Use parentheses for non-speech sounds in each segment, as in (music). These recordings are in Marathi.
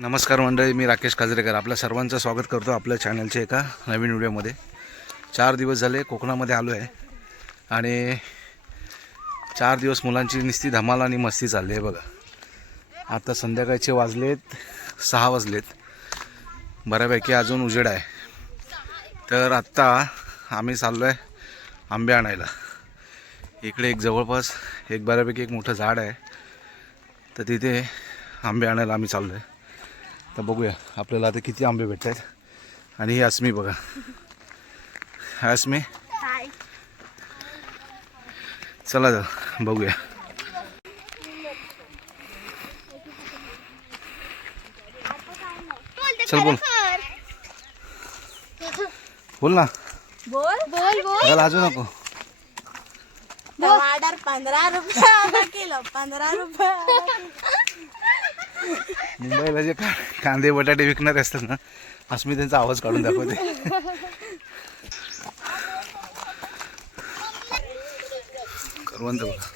नमस्कार मंडळी मी राकेश काजरेकर आपल्या सर्वांचं स्वागत करतो आपल्या चॅनलच्या एका नवीन व्हिडिओमध्ये चार दिवस झाले कोकणामध्ये आलो आहे आणि चार दिवस मुलांची निस्ती धमाल आणि मस्ती चालली आहे बघा. आता संध्याकाळचे वाजलेत सहा वाजलेत. बऱ्यापैकी अजून उजेड आहे. तर आत्ता आम्ही चाललो आहे आंबे आणायला. इकडे एक जवळपास एक बऱ्यापैकी एक मोठं झाड आहे. तर तिथे आंबे आणायला आम्ही चाललो आहे तर बघूया आपल्याला आता किती आंबे भेटत आहेत आणि ही अस्मी बघा. अस्मी. चला तर बघूया. चल बोल. बोल ना. बोल बोल बोल. लाजू नको. टमाटर पंधरा रुपये किलो पंधरा रुपये मुंबईला जे का कांदे बटाटे विकणारे असतात ना असं मी त्यांचा आवाज काढून दाखवते. करवंत बघा.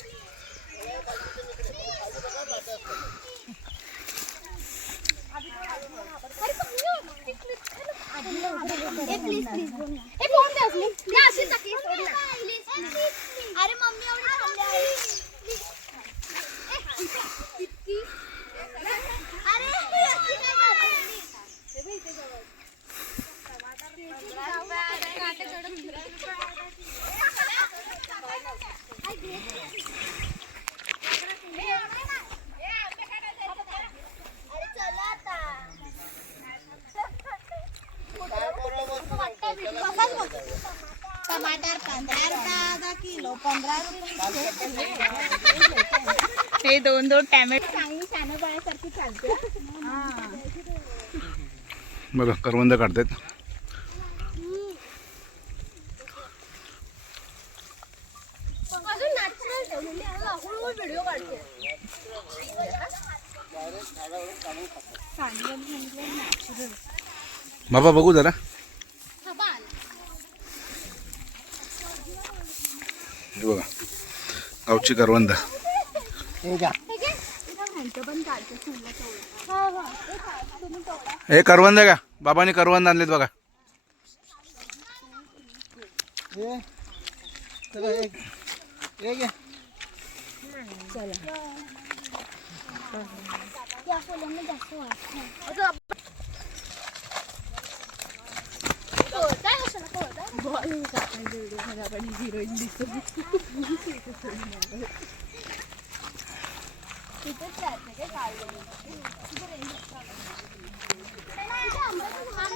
अरे मम्मी एवढी खाल्ली आहे. अरे चला आता टमाटर पंधरा रुपये अर्धा किलो पंधरा रुपये हे दोन दोन टॅमॅटो बघा करवंद काढतात बाबा बघू जरा हे बघा गावची करवंद. हे करवंद का बाबाने करवंद आणलेत बघा. या फुलांना जास्त वाटत कोळताय कशाला कोळताय तिथेच राहते काय काढलं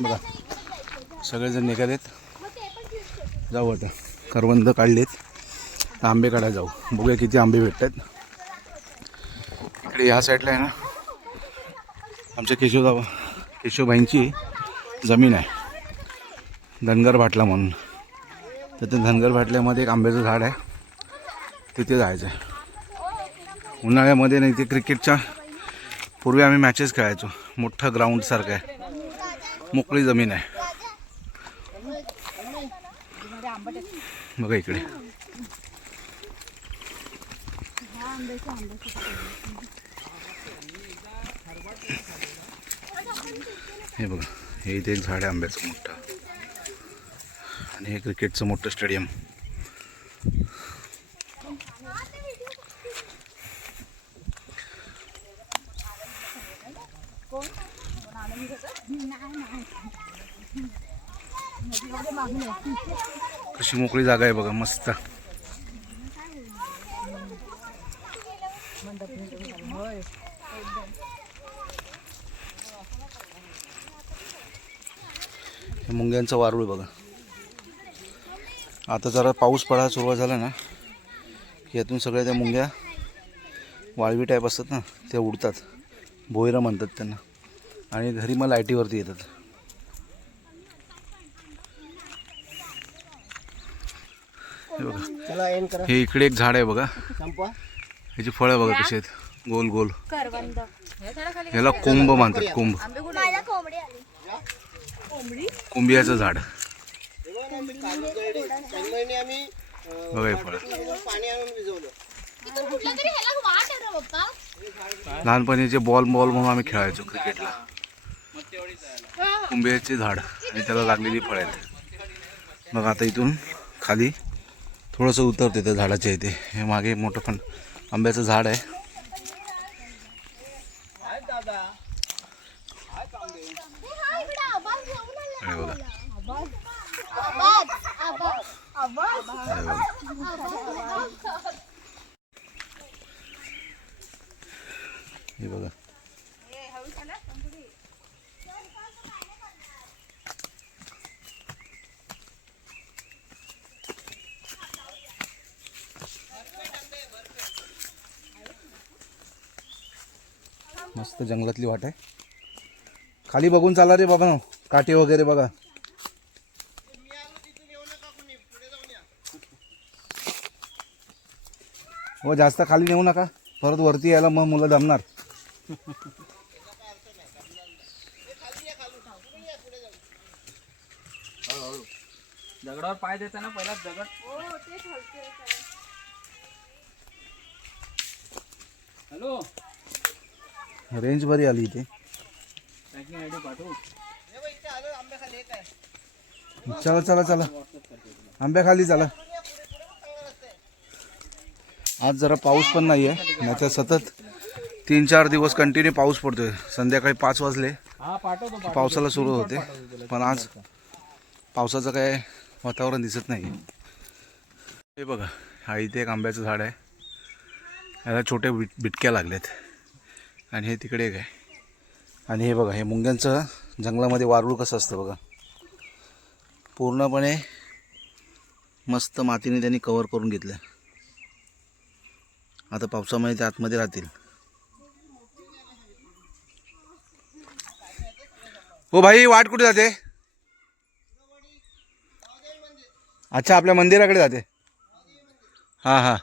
बघा सगळेजण निघत आहेत जाऊ आता. करवंद काढलेत. आंबे काढायला जाऊ. बघूया किती आंबे भेटतात. इकडे ह्या साईडला आहे ना. आमच्या केशवदा केशवबाईंची जमीन आहे. धनगर भाटला म्हणून. तर ते धनगर भाटल्यामध्ये एक आंब्याचं झाड आहे. तिथे जायचं आहे उन्हाळ्यामध्ये नाही ते क्रिकेटच्या पूर्वी आम्ही मॅचेस खेळायचो. मोठं ग्राउंडसारखं आहे. मोकळी जमीन आहे. बघा इकडे. हे बघा हे इथे एक झाड आहे आंब्याचं मोठं. हे क्रिकेटचं मोठं स्टेडियम. कशी मोकळी जागा आहे बघा मस्त. हे मुंग्यांचं वारूळ आहे बघा. आता जरा पाऊस पडायला सुरुवात झाला ना की यातून सगळ्या त्या मुंग्या वाळवी टाईप असतात ना त्या उडतात. भोयरं म्हणतात त्यांना. आणि घरी मग लाईटीवरती येतात. हे बघा. चला एन करा. हे इकडे एक झाड आहे बघा. ह्याची फळं बघा कशी आहेत. गोल गोल. करवंद. याला कोंब म्हणतात कोंब माझ्या कोंबडी आली. कोंबियाचं झाड. महिने आम्ही अं, बघा हे फळ पाणी आणून भिजवलं इथून कुठला तरी ह्याला वाट आहे रे पप्पा लहानपणीचे बॉल बॉल म्हणून आम्ही खेळायचो क्रिकेटला कुंभेचे झाड आणि त्याला लागलेली फळं आहेत मग आता इथून खाली थोडंसं उतरते त्या झाडाच्या इथे हे मागे मोठं पण आंब्याचं झाड आहे हे बघा हे बघा. मस्त जंगलातली वाट आहे. खाली बघून चाला रे बाबा काटे वगैरे बघा. हो जास्त खाली नेऊ नका. परत वरती यायला मग मुलं दमणार. दगडावर पाय देताना पहिला दगड. हॅलो. रेंज बरी आली इथे. डी पाठवू. चला चला चला. आंब्याखाली चला. आज जरा पाऊस पण नाही आहे नाही सतत तीन चार दिवस कंटिन्यू पाऊस पडतोय. संध्याकाळी पाच वाजले पावसाला सुरू होते. पण आज पावसाचं काय वातावरण दिसत नाही हे बघा हा इथे एक आंब्याचं झाड आहे. ह्याला छोटे बिट बिटक्या लागल्यात आणि हे तिकडे एक आहे. आणि हे बघा हे मुंग्यांचं जंगलामध्ये वारुळ कसं असतं बघा. पूर्णपणे मस्त मातीने त्यांनी कवर करून घेतलं आता पावसामध्ये ते आतमध्ये राहतील. हो भाई वाट कुठे जाते? अच्छा आपल्या मंदिराकडे जाते. हां हां.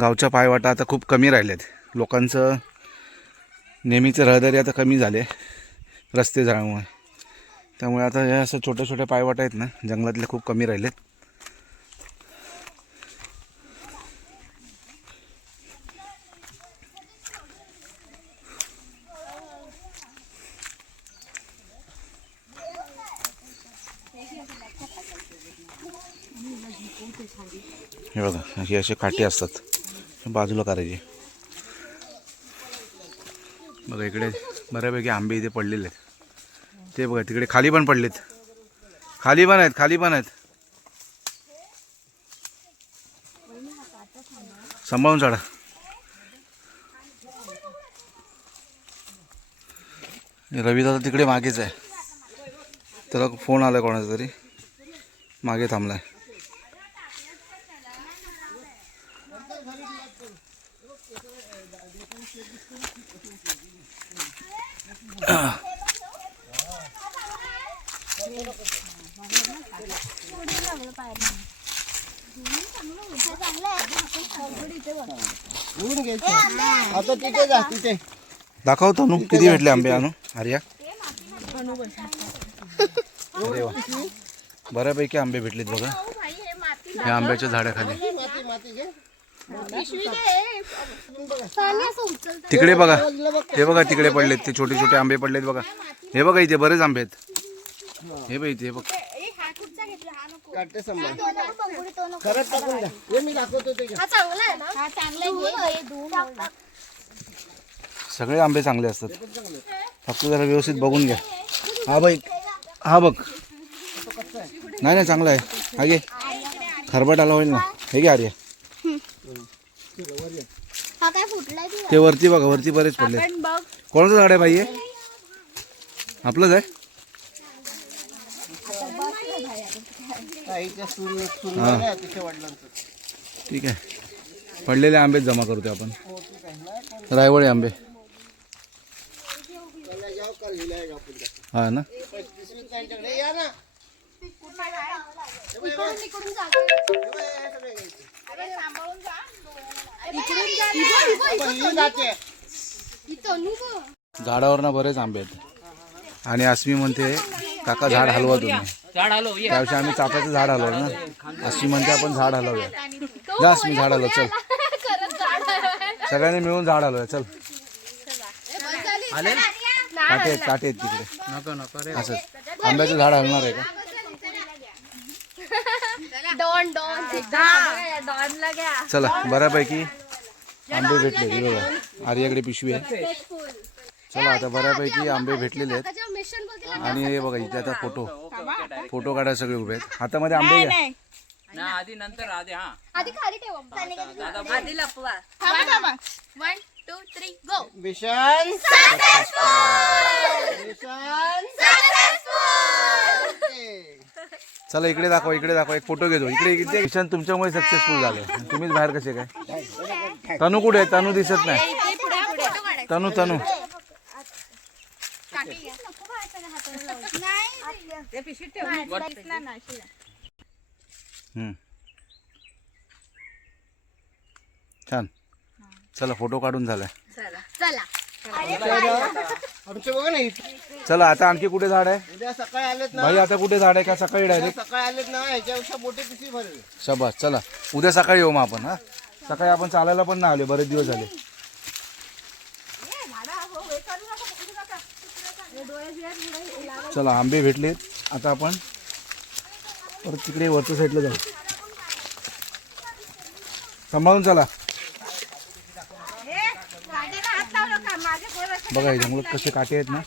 गावच्या पायवाटा आता खूप कमी राहिल्यात. लोकांचं नेहमीचं रहदारी आता कमी झाले रस्ते झाल्यामुळे. त्यामुळे आता हे असं छोट्या छोट्या पायवाटा आहेत ना जंगलातले खूप कमी राहिलेत हे बघा हे असे काटे असतात. बाजूला करायचे. बघा इकडे बऱ्यापैकी आंबे इथे पडलेले आहेत. ते बघा तिकडे खाली पण पडलेत. खाली पण आहेत खाली पण आहेत. सांभाळून चढा. रविदा तिकडे मागेच आहे. त्याला फोन आला कोणाचा तरी. मागे थांबलाय. आता तिथे जा तिथे. दाखवतो नू किती भेटले आंबे आणू? आर्या? अरे वा बऱ्यापैकी आंबे भेटलेत बघा. या आंब्याच्या झाडाखाली. माती माती घे. तिकडे बघा. हे बघा तिकडे पडलेत ते छोटे छोटे आंबे पडलेत बघा. हे बघा इथे बरेच आंबे आहेत. हे बघ इथे हे बघ. सांभाळ खरंच टाकून द्या. हे मी दाखवतो ते घ्या. हा चांगला आहे ना? सगळे आंबे चांगले असतात. फक्त जरा व्यवस्थित बघून घ्या. हा बाई हा बघ. नाही नाही चांगला आहे. हा घे. खरबट आला होईल ना. हे घे आर्या. हा काय फुटलाय की ते वरती बघा वरती बरेच पडले. कोणाचं झाड आहे बाई हे? आपलंच आहे? ठीक आहे. पडलेले आंबेच जमा करतो आपण. रायवळे आंबे त्याला जाव का लिहिलं आहे आपण त्याचं. हा ना. या ना इकडून इकडून. झाडावर बरेच आंबे आहेत. आणि अस्मी म्हणते काका झाड हलवा तुम्ही. आलो त्याविषयी आम्ही चाफ्याचं झाड हलवलं ना. अस्मी म्हणते आपण झाड हलवूया. जा अस्मी झाड हलव चल. सगळ्यांनी मिळून झाड आलोय चल. काटे आहेत काटे आहेत तिकडे. नको नको रे असं. आंब्याचं झाड हलणार आहे का? Don don. डॉनला घ्या. चला बऱ्यापैकी आंबे भेटले. हे बघा आर्याकडे पिशवी आहे. चला आता बऱ्यापैकी आंबे भेटलेले आहेत. आणि हे बघा इथे आता फोटो. फोटो काढायला सगळे उभे आहेत. हातामध्ये आंबे घ्या. ना आधी नंतर आधी हा. आधी खाली ठेवा आधी लपवा थांबा थांबा. One two three go mission चला इकडे दाखवा इकडे दाखवा एक फोटो घेतो. इकडे इकडे. मिशन तुमच्यामुळे सक्सेसफुल झालं. तुम्हीच बाहेर कसे काय? तनू कुठे आहे? तनू दिसत नाही. तनू तनू. हम्म. छान. चला फोटो काढून झालाय. चला आमचे बघा ना इथे. चला आता आणखी कुठे झाड आहे? उद्या सकाळी आलेत ना. भाई आता कुठे झाड आहे? का सकाळी डायरेक्ट सकाळी आलेत ना ह्याच्यापेक्षा मोठी पिशवी भरली? शबास चला. उद्या सकाळी येऊ मग आपण हा? सकाळी आपण चालायला पण नाही आले बरेच दिवस झाले. चला आंबे भेटलेत. आता आपण परत तिकडे वरच्या साईडला जाऊ. सांभाळून चला. बघा जंगलात कसे काटे आहेत ना.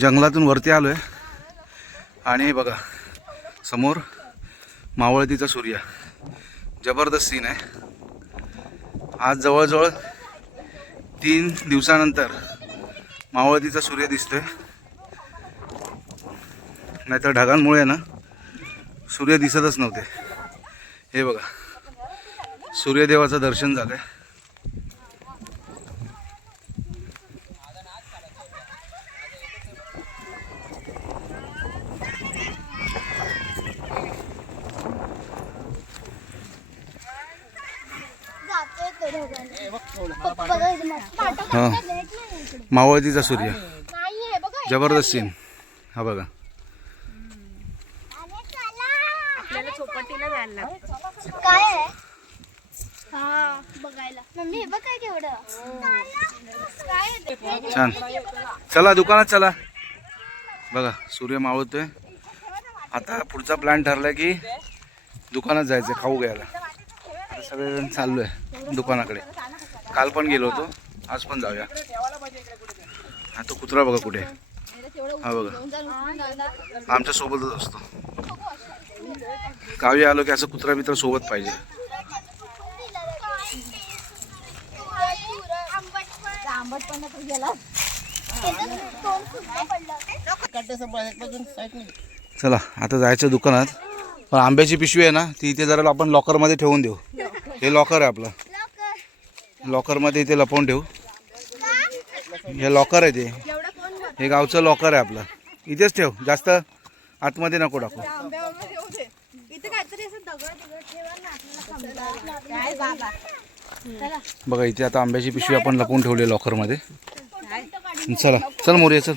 जंगलातून वरती आलोय. आणि बघा समोर मावळतीचा सूर्य. जबरदस्त सीन आहे. आज जवळजवळ तीन दिवसानंतर मावळतीचा सूर्य दिसतोय. नाहीतर ढगांमुळे ना सूर्य दिसतच नव्हते. हे बघा सूर्यदेवाचं दर्शन झालं आहे मावळतीचा सूर्य. नाहीये बघा जबरदस्त सीन हा बघा. आपल्याला चौपाटीला जायला लागतं. काय आहे? हा बघायला. मम्मी हे बघ काय केवढं काय आहे ते? छान. चला दुकानात चला. बघा सूर्य मावळतोय. आता पुढचा प्लॅन ठरलाय की दुकानात जायचं खाऊ घ्यायला. आता सगळेजण चाललो आहे दुकानाकडे. काल पण गेलो होतो आज पण जाऊया. हा तो कुत्रा बघा कुठे. हा बघा. आमच्या सोबतच असतो. गावी आलो की असं कुत्रा मित्र सोबत पाहिजे. चला आता जायचं दुकानात. पण आंब्याची पिशवी आहे ना ती इथे जरा आपण लॉकरमध्ये ठेवून देऊ. हे लॉकर आहे आपलं. लॉकरमध्ये इथे लपवून ठेवू. हे लॉकर आहे ते. हे गावचं लॉकर आहे आपलं. इथेच ठेव. जास्त आतमध्ये नको टाकू. इथे काहीतरी असं दगड दगड ठेवा ना आपल्याला काय बाबा. बघा इथे आता आंब्याची पिशवी आपण लपवून ठेवली लॉकरमध्ये चला चल मोर्या चल.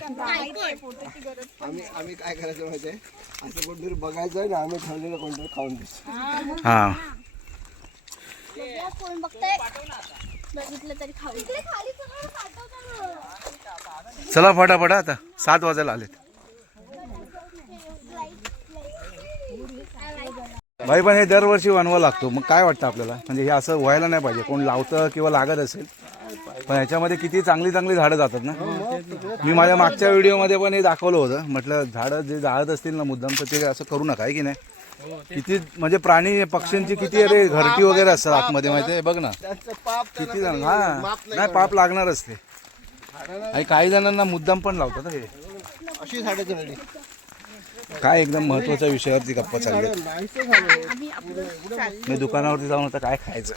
आम्ही आम्ही काय करायचं माहिती आहे असं कोणतरी बघायचं आणि आम्ही ठेवलेलं कोणतरी खाऊन द्यायचं हां. कोण बघताय. बघितलं तरी खाऊ. चला फटाफटा आता सात वाजायला आलेत. भाई पण हे दरवर्षी बनवावं लागतो. मग काय वाटतं आपल्याला? म्हणजे हे असं व्हायला नाही पाहिजे. कोण लावतं किंवा लागत असेल. पण ह्याच्यामध्ये किती चांगली चांगली झाडं जातात ना? मी माझ्या मागच्या व्हिडिओमध्ये पण हे दाखवलं होतं. म्हटलं झाडं जे जाळत असतील ना मुद्दाम तर ते असं करू नका आहे की नाही? किती म्हणजे प्राणी पक्ष्यांची किती अरे घरटी वगैरे असतात आतमध्ये माहिती आहे बघ ना त्यांचं पाप त्यांना किती जण हा नाही पाप लागणारच ते आणि काही जणांना मुद्दाम पण लावतात हं हे अशी झाडं काय एकदम महत्त्वाच्या विषयावरती गप्पा झाडे मी दुकानावरती जाऊन आता काय खायचं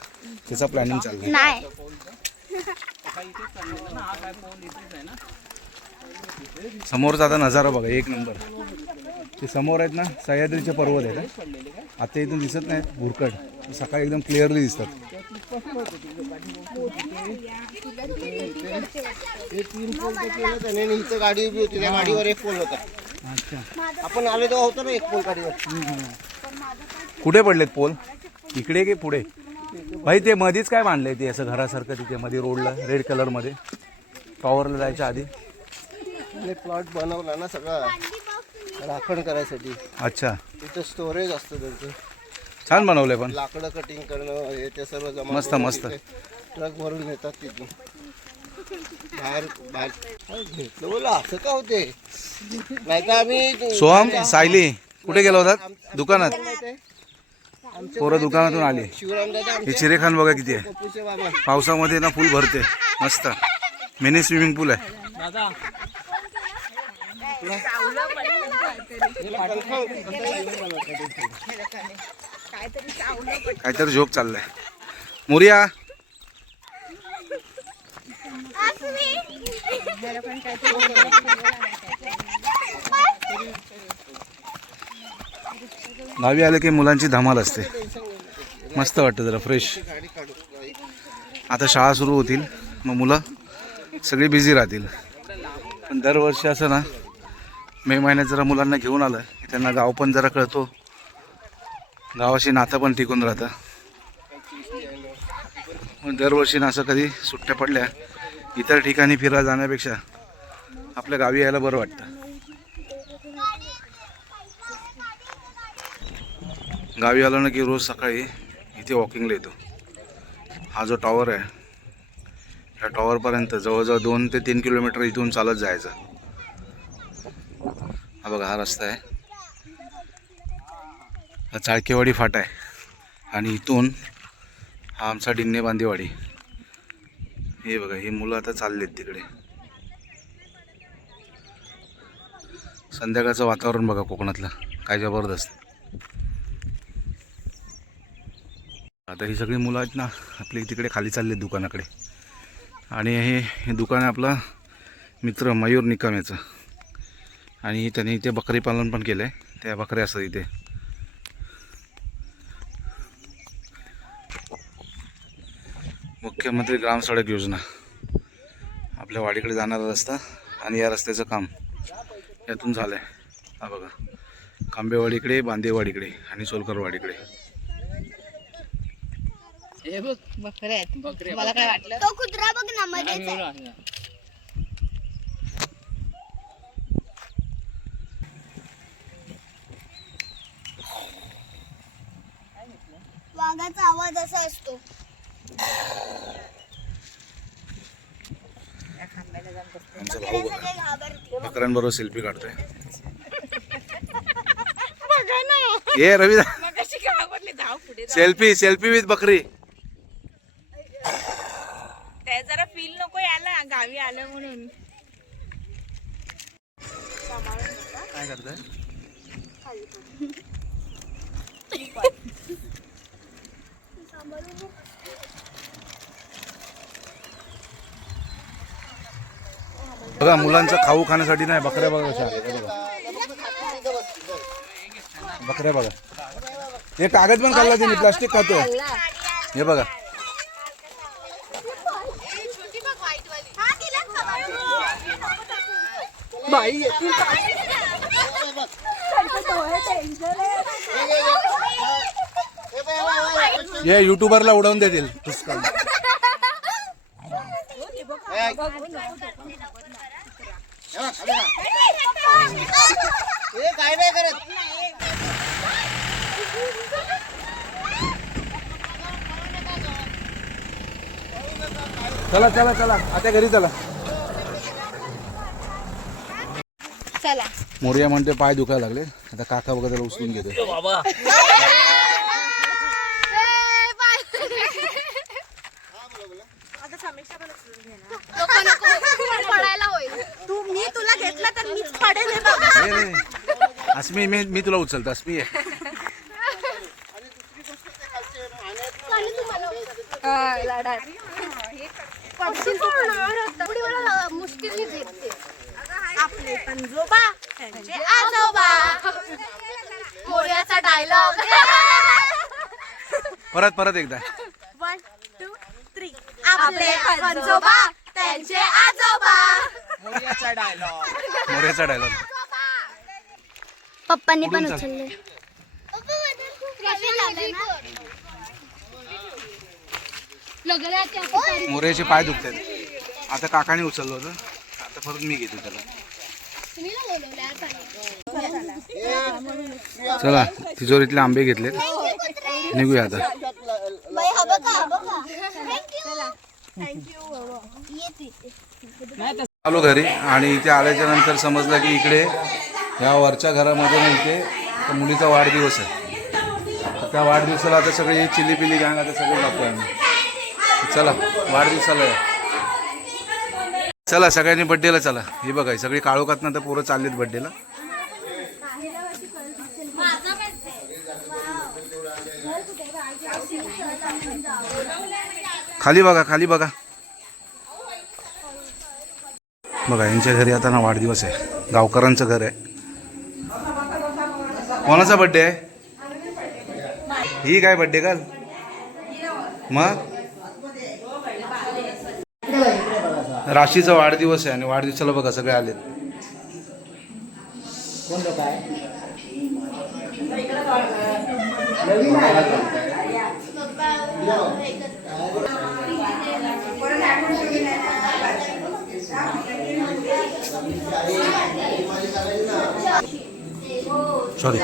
त्याचा प्लॅनिंग चाललंय नाही समोरचा आता नजारा बघा एक नंबर. ते समोर आहेत ना सह्याद्रीचे पर्वत आहेत आता इथून दिसत नाही भुरकट. सकाळी एकदम क्लिअरली दिसतात. गाडी उभी होती त्या गाडीवर एक पोल होता आपण आलो तेव्हा होतो ना एक पोल गाडीवर कुठे पडलेत पोल? इकडे की पुढे? भाई ते मध्येच काय बांधलंय ते असं घरासारखं तिथे मध्ये रोडला रेड कलरमध्ये? टॉवरला जायच्या आधी? आणि प्लॉट बनवला ना सगळा. राखण करायसाठी. अच्छा. तिथं स्टोरेज असतं त्यांचं. छान बनवलंय पण. लाकडं कटिंग करणं हे ते सर्व जमा मस्त, करून मस्त. तिथे ट्रक भरून नेतात तिथून. बाहेर बाहेर. अरे घेतलं? बोला असं का होते? नाही तर आम्ही सोहम सायली कुठे गेला होता? दुकानात. आमच्या पोरं दुकानातून आली. शिवराम दादा हे चिरेखान बघा किती आहे. पप्पूचे बाबा पावसामध्ये ना फुल भरते. मस्त. मिनी स्विमिंग पूल आहे. काहीतरी झोप चाललाय. मोरिया. गावी आले की मुलांची धमाल असते. मस्त वाटतं जरा फ्रेश आता शाळा सुरू होतील. मग मुलं सगळी बिझी राहतील. पण दरवर्षी असं ना मे महिन्यात जरा मुलांना घेऊन आलं की त्यांना गाव पण जरा कळतो. गावाशी नातं पण टिकून राहतं. दरवर्षी ना असं कधी सुट्ट्या पडल्या इतर ठिकाणी फिरायला जाण्यापेक्षा आपल्या गावी यायला बरं वाटतं. गावी आलो ना की रोज सकाळी इथे वॉकिंगला येतो. हा जो टॉवर आहे या टॉवरपर्यंत जवळजवळ दोन ते तीन किलोमीटर इथून चालत जायचं. हा बघा हा रस्ता आहे. हा चाळकेवाडी फाटा आहे. आणि इथून हा आमचा डिन्ने बांदेवाडी. हे बघा ही मुलं आता चाललेत तिकडे. संध्याकाळचं वातावरण बघा कोकणातलं. काय जबरदस्त. आता ही सगळी मुलं आहेत ना आपली तिकडे खाली चालली आहेत दुकानाकडे. आणि हे हे दुकान आहे आपला मित्र मयूर निकम याचं. आणि त्याने इथे बकरी पालन पण केलं आहे त्या बकऱ्या असतात इथे. मुख्यमंत्री ग्राम सडक योजना. आपल्या वाडीकडे जाणारा रस्ता आणि या रस्त्याचं काम यातून झालं आहे हा बघा. कांबेवाडीकडे बांदेवाडीकडे आणि सोलकरवाडीकडे. तो कुत्रा बघ ना मध्येच वाघाचा आवाज असा असतो. आमचा भाऊ बघा सगळे घाबरते बकऱ्यांबरोबर सेल्फी काढतोय. ये रवी कशी धाव पुढे सेल्फी सेल्फी विथ बकरी. त्या जरा फील नको यायला गावी आलं म्हणून. काय करताय? बघा मुलांचं खाऊ खाण्यासाठी नाही बकऱ्या बघा कशा बकऱ्या बघा. हे कागद पण खाल्ला त्यांनी प्लास्टिक खातो हे बघा. हा हे युट्यूबरला उडवून देतील. पुस्तक चला चला चला. आता घरी चला. चला. मोर्या म्हणते पाय दुखायला लागले. आता काका बघा त्याला उचलून घेतो. पडायला होईल तू मी तुला घेतला तर मीच पडेल बघ. नाही, नाही. अस्मी मी झेपते आपले पंजोबा त्यांचे आजोबा मोर्याचा डायलॉग परत परत एकदा. वन टू थ्री पंजोबा त्यांचे आजोबा. मोर्याचा डायलॉग मोऱ्याचा डायलॉग पप्पांनी पण? उचलले. मोऱ्याचे पाय दुखतात. आता काकाने उचललं होतं. आता परत मी घेतो त्याला. चला तिजोरीतले आंबे घेतले निघूया आता. आलो घरी आणि इथे आल्याच्यानंतर समजलं की इकडे या वरच्या घरामध्ये इथे मुलीचा वाढदिवस आहे. त्या वाढदिवसाला आता सगळे चिली पिली गँग आता सगळे जातोय आम्ही चला वाढदिवसाला या. चला सगळ्यांनी बड्डेला चला. हे बघा सगळी काळोखात ना तर पोरं चाललीत बड्डेला खाली बघा खाली बघा. बघा यांच्या घरी आता ना वाढदिवस आहे. गावकरांचं घर आहे. कोणाचा बड्डे आहे? ही काय बड्डे काल? मग? राशीचा वाढदिवस आहे आणि वाढदिवसाला बघा सगळे आलेत. सॉरी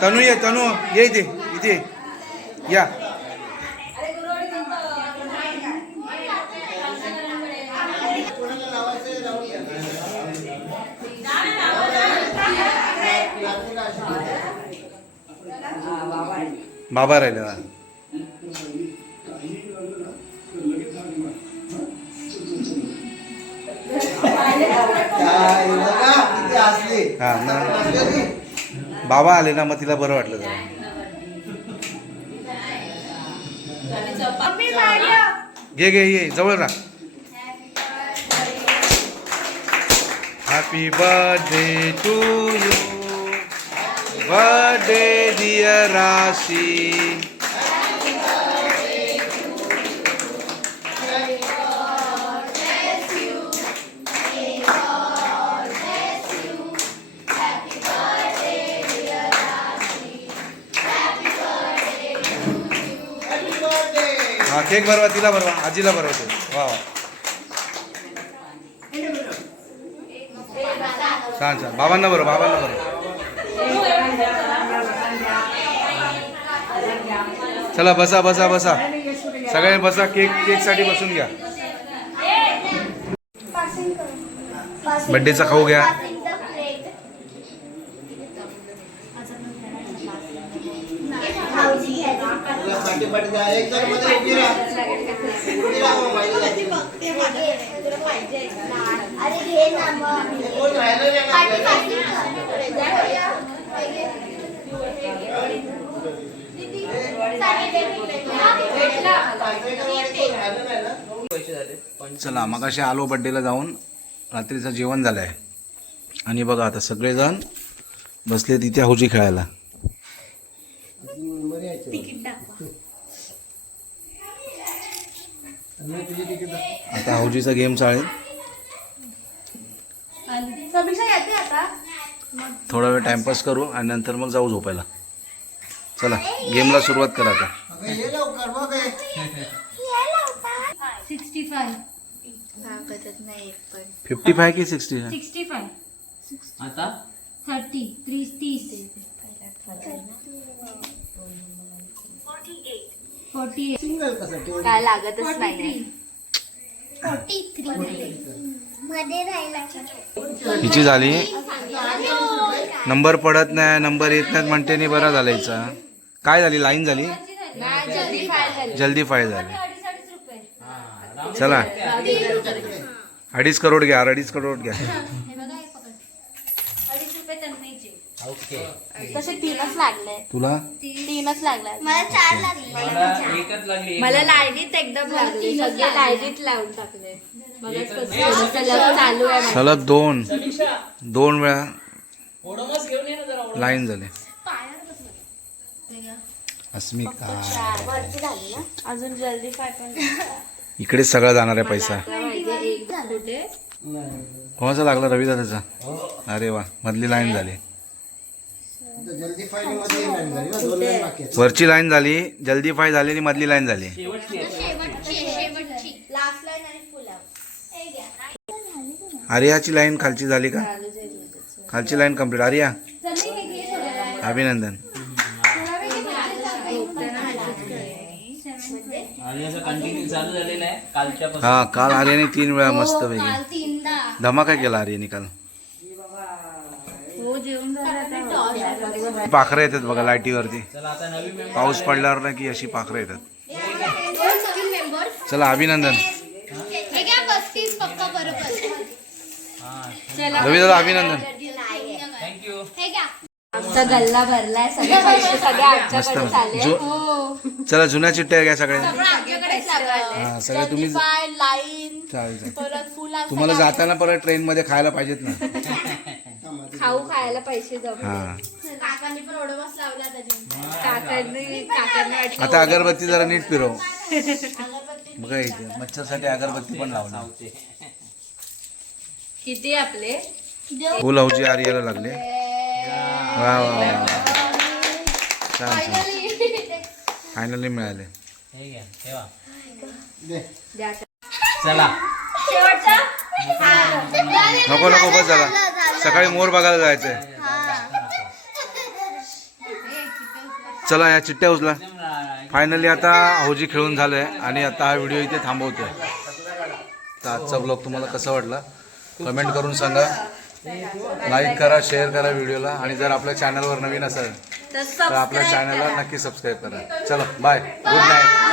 तनु ये तनु ये इथे इथे. या. बाबा राहिले. हा ना बाबा आले ना मग तिला बरं वाटलं जरा. घे घे ये जवळ राहा. Happy birthday to you birthday dear Rashi हा केक भरवा तिला भरवा आजीला भरवतो. वा वा. छान छान. बाबांना बरं बाबांना बरं चला बसा बसा बसा. सगळे बसा केक केकसाठी बसून घ्या. बड्डेचा खाऊ घ्या तुला पाठीपाठी जा. एक जणमध्ये उभी राहा. उभी राहा मग माझी जाती. अरे घे ना मग हे कोण राहिलं नाही ना आपल्याला? कोण राहिलं नाही चला चला मगाशी आलो बड्डेला जाऊन. रात्रीचं जेवण झालं आहे आणि बघा आता सगळेजण बसले तिथे हौजी खेळायला. आता हौजीचा गेम चालेल. थोडा वेळ टाइमपास करू आणि नंतर मग जाऊ झोपायला. चला गेमला सुरुवात करा आता. अगं ये लवकर बघ. सिक्स्टी फाय फिफ्टी फाय की सिक्स्टी फाय सिक्स्टी फाय आता? थर्टी. त्रीस तीस. फोर्टी सिंगल कसं ठेवलं? काय लागतच नाही. Forty three. हिची झाली. नंबर पडत नाही नंबर येत नाहीत म्हणते नाही बरा झाला हिचा. काय झाली? लाईन झाली? जल्दी फाय झाली. चला. अडीच करोड घ्या अडीच करोड घ्या. तसे तीनच लागले. तुला? तीनच लागले. मला चार लागले. मला एकदम लागली. सगळे लावून टाकले. चालू आहे. सलग दोन. दोन वेळा लाईन झाले. अस्मिका वरती झाली ना? अजून जल्दी (laughs) इकडेच सगळा जाणार आहे पैसा. कोणाचा लागला? रवी दादाचा? अरे वा मधली लाईन झाली. वरची लाईन झाली जल्दी फाय झाली आणि मधली लाईन झाली. शेवटची शेवटची लास्ट लाईन आणि फुल आउट घ्या. आर्याची लाईन खालची झाली का? खालची लाईन कंप्लीट आर्या. अभिनंदन. आणि असं कंटिन्यू चालू झालेलं आहे. कालच्यापासून. हा काल आर्याने तीन वेळा मस्त तीनदा. धमाका केला आर्याने काल हो जेवण झालं पाखरं येतात बघा लाईटीवरती. पाऊस पडल्यावर ना की अशी पाखरं येतात. चला अभिनंदन. हे रवी दादा अभिनंदन. हे आमचा गल्ला भरलाय सगळे पैसे सगळे मस्त आमच्याकडे चालले. जो चला जुन्या चिठ्ठ्या घ्या सगळ्या. आमच्याकडेच लागले हा सगळे तुम्ही चालेल तुम्हाला जाताना परत ट्रेन मध्ये खायला पाहिजेत ना. खाऊ खायला पैसे जमले. हा. काकांनी पण ओढवास लावला त्याच्या काकांनी काकांनी वाटलं आता अगरबत्ती जरा नीट फिरव. बघा इथे? मच्छरसाठी अगरबत्ती पण लावला. किती आपले? फुल हौजी आर्याला लागले. वा वा वा. छान छान. फायनली मिळाले. हे. चला. नको नको बस झाला सकाळी मोर बघायला जायचंय. चला या चिठ्ठ्या उचला. फायनली आता हौजी खेळून झालंय आणि आता हा व्हिडिओ इथे थांबवतोय. तर आजचा ब्लॉग तुम्हाला कसा वाटला? कमेंट करून सांगा. लाईक करा शेअर करा व्हिडिओला आणि जर आपल्या चॅनलवर नवीन असेल तर आपल्या चॅनलला नक्की सबस्क्राईब करा. चला बाय गुड नाईट